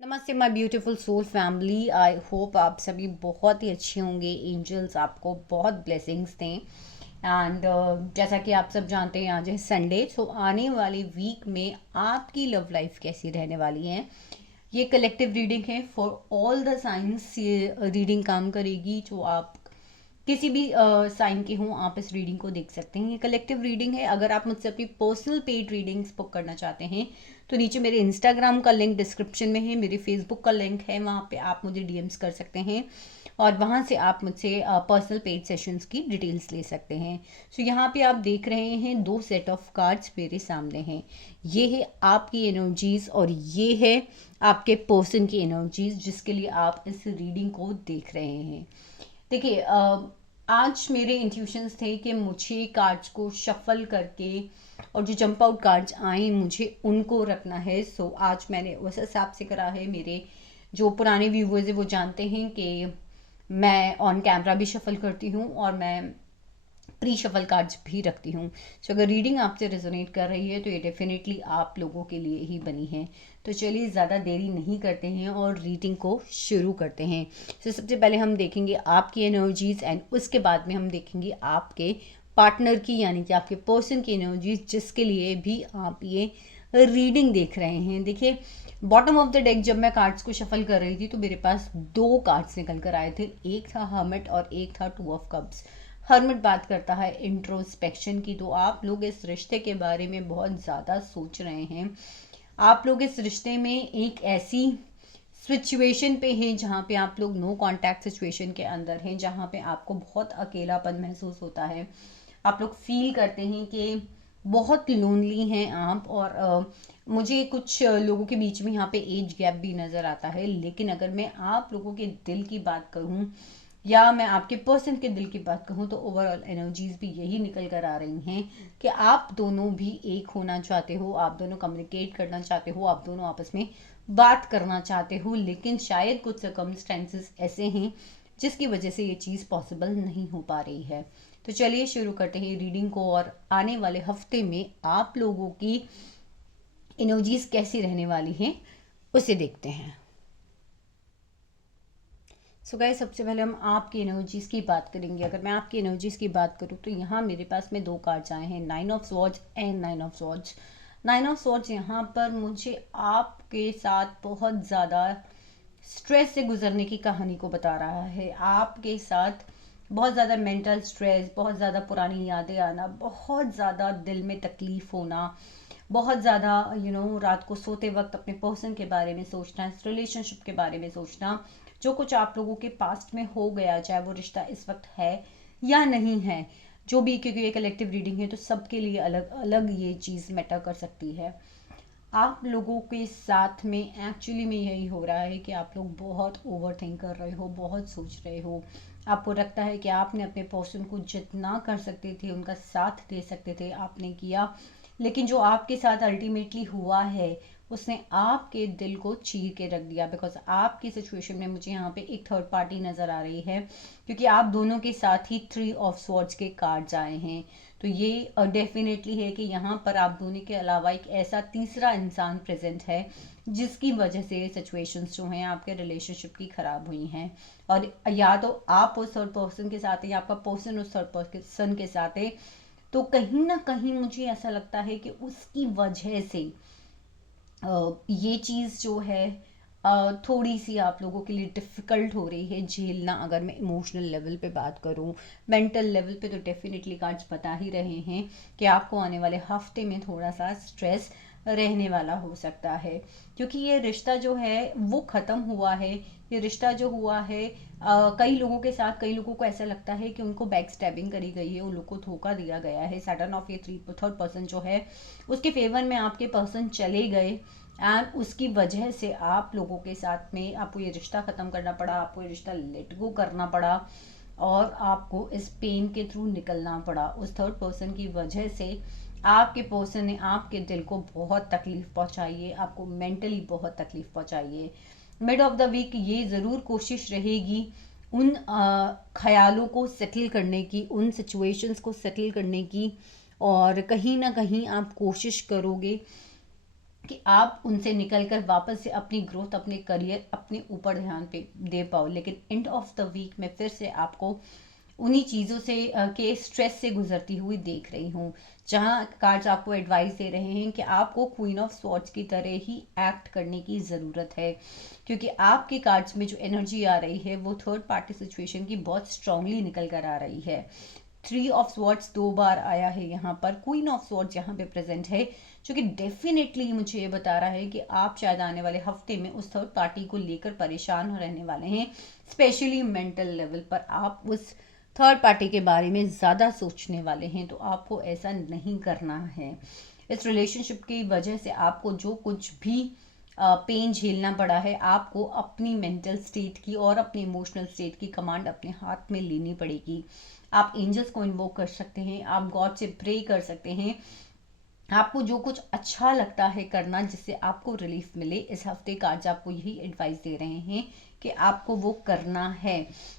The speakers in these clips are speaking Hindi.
नमस्ते my beautiful soul family. I hope आप सभी बहुत ही अच्छे होंगे। एंजल्स आपको बहुत ब्लेसिंग्स दें। एंड जैसा कि आप सब जानते हैं आज है संडे, सो आने वाले वीक में आपकी लव लाइफ कैसी रहने वाली है। ये कलेक्टिव रीडिंग है फॉर ऑल द साइंस। ये रीडिंग काम करेगी जो आप किसी भी साइन के हों, आप इस रीडिंग को देख सकते हैं। ये कलेक्टिव रीडिंग है। अगर आप मुझसे अपनी पर्सनल पेड रीडिंग्स बुक करना चाहते हैं तो नीचे मेरे इंस्टाग्राम का लिंक डिस्क्रिप्शन में है, मेरे फेसबुक का लिंक है, वहाँ पे आप मुझे डीएम्स कर सकते हैं और वहाँ से आप मुझसे पर्सनल पेड सेशंस की डिटेल्स ले सकते हैं। सो यहाँ पे आप देख रहे हैं दो सेट ऑफ कार्ड्स मेरे सामने हैं। ये है आपकी एनर्जीज और ये है आपके पर्सन की एनर्जीज जिसके लिए आप इस रीडिंग को देख रहे हैं। देखिए, आज मेरे इंट्यूशंस थे कि मुझे कार्ड्स को शफल करके और जो जंप आउट कार्ड्स आए मुझे उनको रखना है। सो आज मैंने उस हिसाब से करा है। मेरे जो पुराने व्यूवर्स हैं वो जानते हैं कि मैं ऑन कैमरा भी शफल करती हूँ और मैं प्री शफल कार्ड्स भी रखती हूँ। सो अगर रीडिंग आपसे रेजोनेट कर रही है तो ये डेफिनेटली आप लोगों के लिए ही बनी है। तो चलिए ज़्यादा देरी नहीं करते हैं और रीडिंग को शुरू करते हैं। सो सबसे पहले हम देखेंगे आपकी एनर्जीज एंड उसके बाद में हम देखेंगे आपके पार्टनर की यानी कि आपके पर्सन की एनर्जीज जिसके लिए भी आप ये रीडिंग देख रहे हैं। देखिए, बॉटम ऑफ द डेक जब मैं कार्ड्स को शफल कर रही थी तो मेरे पास दो कार्ड्स निकल कर आए थे। एक था हर्मिट और एक था टू ऑफ कप्स। हर्मिट बात करता है इंट्रोस्पेक्शन की। तो आप लोग इस रिश्ते के बारे में बहुत ज़्यादा सोच रहे हैं। आप लोग इस रिश्ते में एक ऐसी सिचुएशन पे हैं जहाँ पे आप लोग नो कांटेक्ट सिचुएशन के अंदर हैं, जहाँ पे आपको बहुत अकेलापन महसूस होता है। आप लोग फील करते हैं कि बहुत लोनली हैं आप। और मुझे कुछ लोगों के बीच में यहाँ पे एज गैप भी नज़र आता है। लेकिन अगर मैं आप लोगों के दिल की बात करूँ या मैं आपके पर्सन के दिल की बात कहूँ तो ओवरऑल एनर्जीज भी यही निकल कर आ रही हैं कि आप दोनों भी एक होना चाहते हो, आप दोनों कम्युनिकेट करना चाहते हो, आप दोनों आपस में बात करना चाहते हो। लेकिन शायद कुछ सर्कमस्टेंसेस ऐसे हैं जिसकी वजह से ये चीज़ पॉसिबल नहीं हो पा रही है। तो चलिए शुरू करते हैं रीडिंग को और आने वाले हफ्ते में आप लोगों की एनर्जीज कैसी रहने वाली हैं उसे देखते हैं। सो गाइस, सबसे पहले हम आपकी एनर्जीज की बात करेंगे। अगर मैं आपकी एनर्जीज की बात करूँ तो यहाँ मेरे पास में दो कार्ड्स आए हैं, nine of swords and nine of swords. Nine of swords यहाँ पर मुझे आपके साथ बहुत ज़्यादा स्ट्रेस से गुजरने की कहानी को बता रहा है। आपके साथ बहुत ज़्यादा मेंटल स्ट्रेस, बहुत ज़्यादा पुरानी यादें आना, बहुत ज़्यादा दिल में तकलीफ होना, बहुत ज़्यादा रात को सोते वक्त अपने पर्सन के बारे में सोचना, इस रिलेशनशिप के बारे में सोचना, जो कुछ आप लोगों के पास्ट में हो गया, चाहे वो रिश्ता इस वक्त है या नहीं है, जो भी, क्योंकि ये कलेक्टिव रीडिंग है तो सबके लिए अलग अलग ये चीज़ मैटर कर सकती है। आप लोगों के साथ में एक्चुअली में यही हो रहा है कि आप लोग बहुत ओवर थिंक कर रहे हो, बहुत सोच रहे हो। आपको लगता है कि आपने अपने पर्सन को जितना कर सकते थे, उनका साथ दे सकते थे, आपने किया। लेकिन जो आपके साथ अल्टीमेटली हुआ है उसने आपके दिल को चीर के रख दिया। बिकॉज आपकी सिचुएशन में मुझे यहाँ पे एक थर्ड पार्टी नज़र आ रही है, क्योंकि आप दोनों के साथ ही थ्री ऑफ स्वॉर्ड्स के कार्ड्स आए हैं। तो ये डेफिनेटली है कि यहाँ पर आप दोनों के अलावा एक ऐसा तीसरा इंसान प्रेजेंट है जिसकी वजह से सिचुएशंस जो हैं आपके रिलेशनशिप की ख़राब हुई हैं। और या तो आप उस थर्ड पर्सन के साथ हैं या आपका पर्सन उस थर्ड पर्सन के साथ है। तो कहीं ना कहीं मुझे ऐसा लगता है कि उसकी वजह से ये चीज़ जो है थोड़ी सी आप लोगों के लिए डिफ़िकल्ट हो रही है झेलना। अगर मैं इमोशनल लेवल पे बात करूं, मेंटल लेवल पे तो डेफिनेटली कार्ड्स बता ही रहे हैं कि आपको आने वाले हफ्ते में थोड़ा सा स्ट्रेस रहने वाला हो सकता है, क्योंकि ये रिश्ता जो है वो ख़त्म हुआ है। ये रिश्ता जो हुआ है, कई लोगों के साथ, कई लोगों को ऐसा लगता है कि उनको बैक स्टैबिंग करी गई है, उन लोगों को धोखा दिया गया है। सैटर्न ऑफ ये थर्ड पर्सन जो है उसके फेवर में आपके पर्सन चले गए एंड उसकी वजह से आप लोगों के साथ में आपको ये रिश्ता ख़त्म करना पड़ा, आपको ये रिश्ता लेट गो करना पड़ा और आपको इस पेन के थ्रू निकलना पड़ा। उस थर्ड पर्सन की वजह से आपके पर्सन ने आपके दिल को बहुत तकलीफ पहुंचाई है, आपको मेंटली बहुत तकलीफ पहुंचाई है। मिड ऑफ द वीक ये ज़रूर कोशिश रहेगी उन ख्यालों को सेटल करने की, उन सिचुएशंस को सेटल करने की। और कहीं ना कहीं आप कोशिश करोगे कि आप उनसे निकल कर वापस से अपनी ग्रोथ, अपने करियर, अपने ऊपर ध्यान पे दे पाओ। लेकिन एंड ऑफ द वीक मैं फिर से आपको उन्हीं चीज़ों से के स्ट्रेस से गुजरती हुई देख रही हूँ, जहाँ कार्ड्स आपको एडवाइस दे रहे हैं कि आपको क्वीन ऑफ स्वॉर्ड्स की तरह ही एक्ट करने की ज़रूरत है, क्योंकि आपके कार्ड्स में जो एनर्जी आ रही है वो थर्ड पार्टी सिचुएशन की बहुत स्ट्रांगली निकल कर आ रही है। थ्री ऑफ स्वॉर्ड्स 2 बार आया है यहाँ पर, क्वीन ऑफ स्वॉर्ड्स यहाँ पे प्रेजेंट है, जो कि डेफिनेटली मुझे ये बता रहा है कि आप शायद आने वाले हफ्ते में उस थर्ड पार्टी को लेकर परेशान रहने वाले हैं। स्पेशली मेंटल लेवल पर आप उस थर्ड पार्टी के बारे में ज़्यादा सोचने वाले हैं, तो आपको ऐसा नहीं करना है। इस रिलेशनशिप की वजह से आपको जो कुछ भी पेन झेलना पड़ा है, आपको अपनी मेंटल स्टेट की और अपनी इमोशनल स्टेट की कमांड अपने हाथ में लेनी पड़ेगी। आप एंजल्स को इन्वोक कर सकते हैं, आप गॉड से प्रे कर सकते हैं, आपको जो कुछ अच्छा लगता है करना जिससे आपको रिलीफ मिले। इस हफ्ते कार्ड्स आपको यही एडवाइस दे रहे हैं कि आपको वो करना है,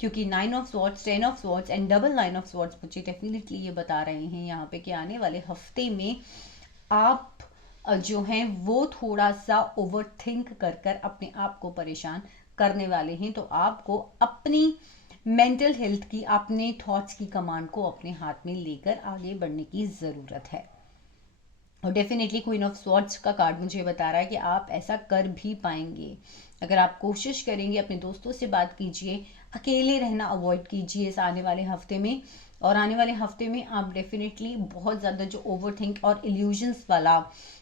क्योंकि 9 of swords, 10 of swords and double 9 of swords मुझे डेफिनेटली ये बता रहे हैं यहाँ पे कि आने वाले हफ्ते में आप जो हैं वो थोड़ा सा ओवर थिंक कर कर अपने आप को परेशान करने वाले हैं। तो आपको अपनी मेंटल हेल्थ की, अपने थॉट्स की कमांड को अपने हाथ में लेकर आगे बढ़ने की ज़रूरत है। और डेफिनेटली क्वीन ऑफ स्वॉर्ड्स का कार्ड मुझे बता रहा है कि आप ऐसा कर भी पाएंगे अगर आप कोशिश करेंगे। अपने दोस्तों से बात कीजिए, अकेले रहना अवॉइड कीजिए इस आने वाले हफ्ते में। और आने वाले हफ्ते में आप डेफिनेटली बहुत ज़्यादा जो ओवर थिंक और इल्यूजन्स वाला,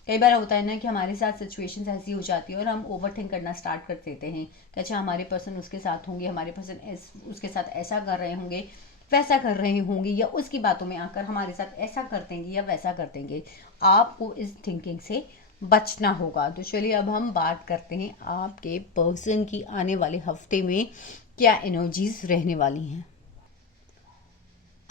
कई बार होता है ना कि हमारे साथ सिचुएशंस ऐसी हो जाती है और हम ओवर थिंक करना स्टार्ट कर देते हैं कि अच्छा हमारे पर्सन उसके साथ होंगे, हमारे पर्सन उसके साथ ऐसा कर रहे होंगे, वैसा कर रहे होंगे, या उसकी बातों में आकर हमारे साथ ऐसा कर देंगे या वैसा कर देंगे। आपको इस थिंकिंग से बचना होगा। तो चलिए अब हम बात करते हैं आपके पर्सन की आने वाले हफ्ते में क्या एनर्जीज रहने वाली हैं।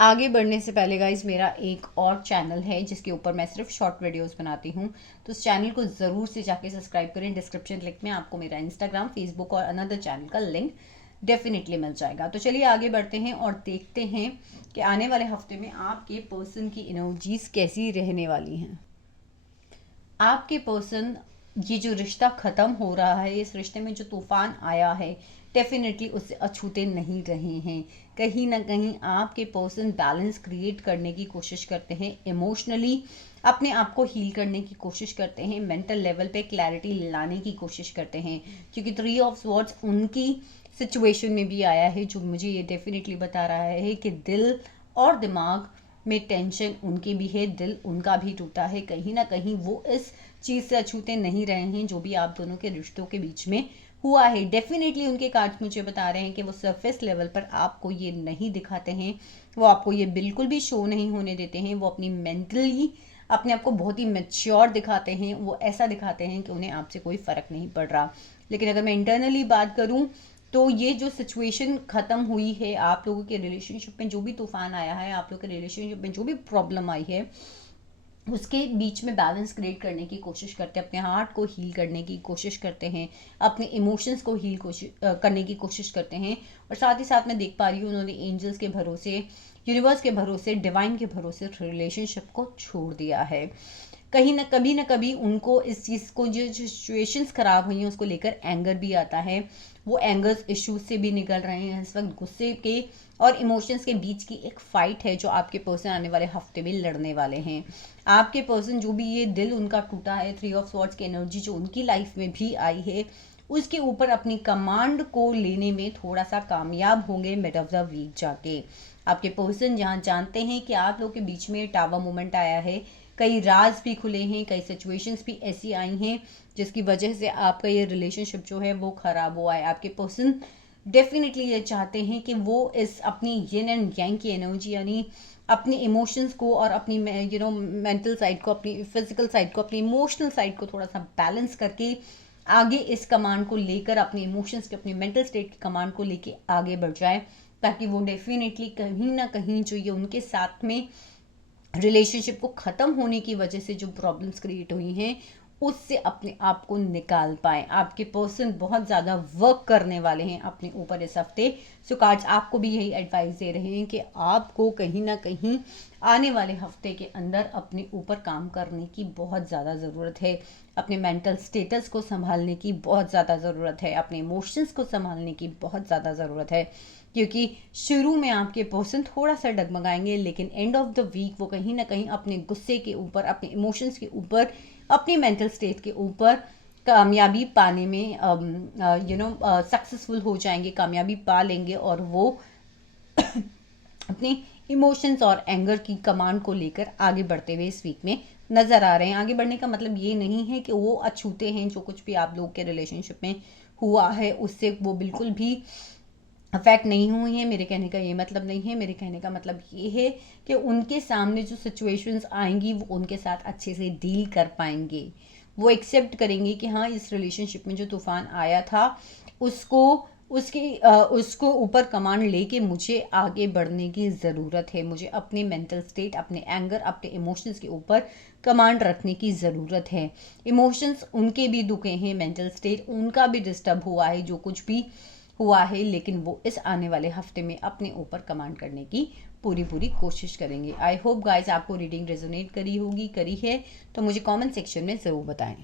आगे बढ़ने से पहले गाइज मेरा एक और चैनल है जिसके ऊपर मैं सिर्फ शॉर्ट वीडियोस बनाती हूँ, तो उस चैनल को ज़रूर से जाके सब्सक्राइब करें। डिस्क्रिप्शन लिंक में आपको मेरा इंस्टाग्राम, फेसबुक और अनदर चैनल का लिंक डेफिनेटली मिल जाएगा। तो चलिए आगे बढ़ते हैं और देखते हैं कि आने वाले हफ्ते में आपके पर्सन की एनर्जीज कैसी रहने वाली हैं। आपके पर्सन, ये जो रिश्ता ख़त्म हो रहा है, इस रिश्ते में जो तूफान आया है, डेफिनेटली उससे अछूते नहीं रहे हैं। कहीं ना कहीं आपके पर्सन बैलेंस क्रिएट करने की कोशिश करते हैं, इमोशनली अपने आप को हील करने की कोशिश करते हैं, मेंटल लेवल पे क्लैरिटी लाने की कोशिश करते हैं, क्योंकि 3 ऑफ स्वॉर्ड्स उनकी सिचुएशन में भी आया है, जो मुझे ये डेफिनेटली बता रहा है कि दिल और दिमाग में टेंशन उनके भी है, दिल उनका भी टूटा है। कहीं ना कहीं वो इस चीज़ से अछूते नहीं रहे हैं जो भी आप दोनों के रिश्तों के बीच में हुआ है। डेफिनेटली उनके कार्ड्स मुझे बता रहे हैं कि वो सरफेस लेवल पर आपको ये नहीं दिखाते हैं, वो आपको ये बिल्कुल भी शो नहीं होने देते हैं। वो अपनी मेंटली अपने आप को बहुत ही मैच्योर दिखाते हैं, वो ऐसा दिखाते हैं कि उन्हें आपसे कोई फ़र्क नहीं पड़ रहा। लेकिन अगर मैं इंटरनली बात करूँ तो ये जो सिचुएशन ख़त्म हुई है, आप लोगों के रिलेशनशिप में जो भी तूफान आया है, आप लोगों के रिलेशनशिप में जो भी प्रॉब्लम आई है, उसके बीच में बैलेंस क्रिएट करने की कोशिश करते हैं, अपने हार्ट को हील करने की कोशिश करते हैं, अपने इमोशंस को हील करने की कोशिश करते हैं। और साथ ही साथ मैं देख पा रही हूँ उन्होंने एंजल्स के भरोसे, यूनिवर्स के भरोसे, डिवाइन के भरोसे रिलेशनशिप को छोड़ दिया है। कहीं ना कभी उनको इस चीज़ को, जो सिचुएशंस ख़राब हुई हैं उसको लेकर एंगर भी आता है। वो एंगर्स इश्यूज से भी निकल रहे हैं इस वक्त, गुस्से के और इमोशंस के बीच की एक फाइट है जो आपके पर्सन आने वाले हफ्ते में लड़ने वाले हैं। आपके पर्सन जो भी ये दिल उनका टूटा है, 3 ऑफ स्वॉर्ड्स की एनर्जी जो उनकी लाइफ में भी आई है, उसके ऊपर अपनी कमांड को लेने में थोड़ा सा कामयाब होंगे मिड ऑफ द वीक जाके। आपके पर्सन जहाँ जानते हैं कि आप लोग के बीच में टावर मोमेंट आया है, कई राज भी खुले हैं, कई सिचुएशंस भी ऐसी आई हैं जिसकी वजह से आपका ये रिलेशनशिप जो है वो ख़राब हुआ है। आपके पर्सन डेफिनेटली ये चाहते हैं कि वो इस अपनी यिन एंड यांग की एनर्जी, यानी अपने इमोशंस को और अपनी मेंटल साइड को, अपनी फिजिकल साइड को, अपनी इमोशनल साइड को थोड़ा सा बैलेंस करके आगे इस कमांड को लेकर, अपने इमोशंस की, अपनी मेंटल स्टेट की कमांड को लेके आगे बढ़ जाए, ताकि वो डेफिनेटली कहीं ना कहीं जो ये उनके साथ में रिलेशनशिप को ख़त्म होने की वजह से जो प्रॉब्लम्स क्रिएट हुई हैं उससे अपने आप को निकाल पाए। आपके पर्सन बहुत ज़्यादा वर्क करने वाले हैं अपने ऊपर इस हफ्ते। सो कार्ड्स आपको भी यही एडवाइस दे रहे हैं कि आपको कहीं ना कहीं आने वाले हफ्ते के अंदर अपने ऊपर काम करने की बहुत ज़्यादा ज़रूरत है। अपने मेंटल स्टेटस को संभालने की बहुत ज़्यादा ज़रूरत है। अपने इमोशंस को संभालने की बहुत ज़्यादा ज़रूरत है, क्योंकि शुरू में आपके पर्सन थोड़ा सा डगमगाएंगे, लेकिन एंड ऑफ द वीक वो कहीं ना कहीं अपने गुस्से के ऊपर, अपने इमोशंस के ऊपर, अपनी मेंटल स्टेट के ऊपर कामयाबी पाने में सक्सेसफुल हो जाएंगे, कामयाबी पा लेंगे, और वो अपने इमोशंस और एंगर की कमांड को लेकर आगे बढ़ते हुए इस वीक में नजर आ रहे हैं। आगे बढ़ने का मतलब ये नहीं है कि वो अछूते हैं। जो कुछ भी आप लोग के रिलेशनशिप में हुआ है उससे वो बिल्कुल भी अफेक्ट नहीं हुई है। मेरे कहने का ये मतलब नहीं है। मेरे कहने का मतलब ये है कि उनके सामने जो सिचुएशंस आएंगी वो उनके साथ अच्छे से डील कर पाएंगे। वो एक्सेप्ट करेंगे कि हाँ, इस रिलेशनशिप में जो तूफान आया था उसको ऊपर कमांड लेके मुझे आगे बढ़ने की ज़रूरत है। मुझे अपने मेंटल स्टेट, अपने एंगर, अपने इमोशंस के ऊपर कमांड रखने की ज़रूरत है। इमोशंस उनके भी दुखे हैं, मेंटल स्टेट उनका भी डिस्टर्ब हुआ है, जो कुछ भी हुआ है, लेकिन वो इस आने वाले हफ्ते में अपने ऊपर कमांड करने की पूरी कोशिश करेंगे। आई होप गाइस आपको रीडिंग रेजोनेट करी है तो मुझे कमेंट सेक्शन में ज़रूर बताएं।